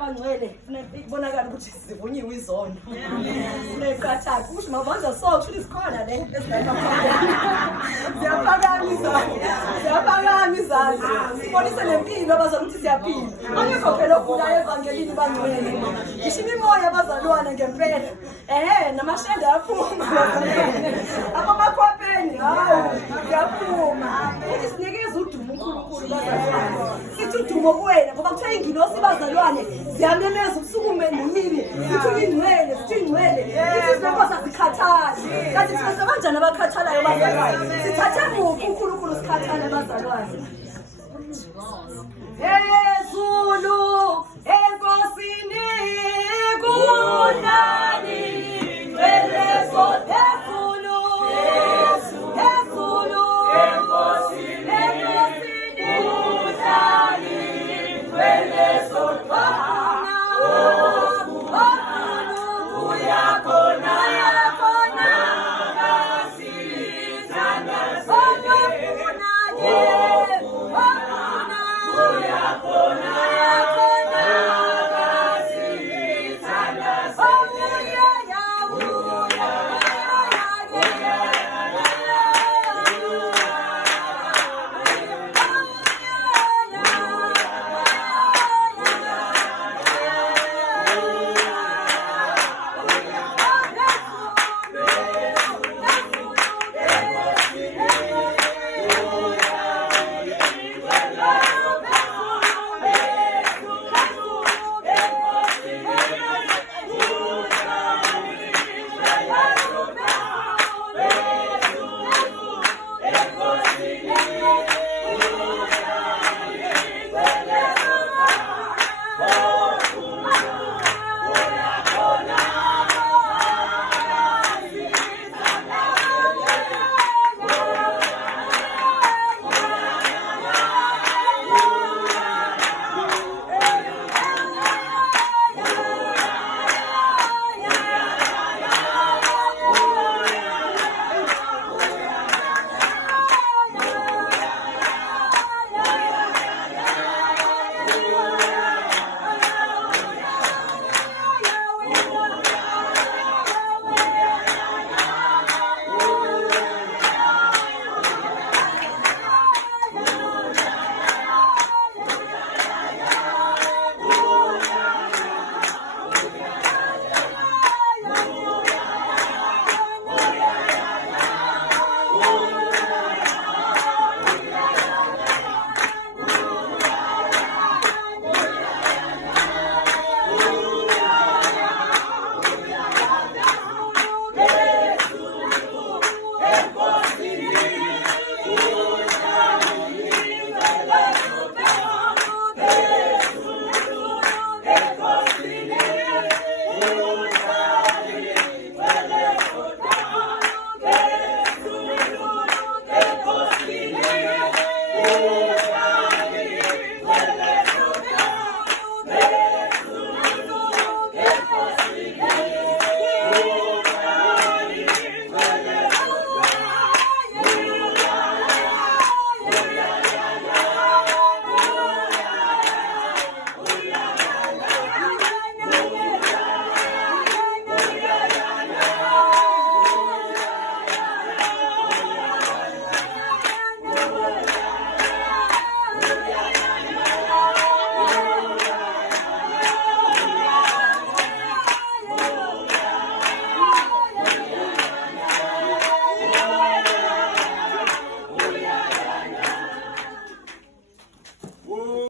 abangcwele ibonakala ukuthi sivunyiwe izono. Neqathayo kusho mabanza sokho isikhona le Siyaphakamisa izandla. Sibonise lempilo abazalwane ukuthi siyaphila. Angekho phela okulayo evangelini bangcwele. Ngisho imimoya abazalwane ngempela. Namashende aphuma. Abamakhwapheni hawu siyaphuma. Futhi sinikeza udumo uNkulunkulu bazalwane. Sithi udumo kuwena ngoba kuthiwa ingilosi bazalwane ziyamemeza ubusukume nemini. Sithi ingcwele, sithi ingcwele. Sithi sinenkosi asikhathali. Kanti thina kanjani abakhathalayo bazalwane? Sithathe muphi uNkulunkulu sikhathale bazalwane? Hey Zulu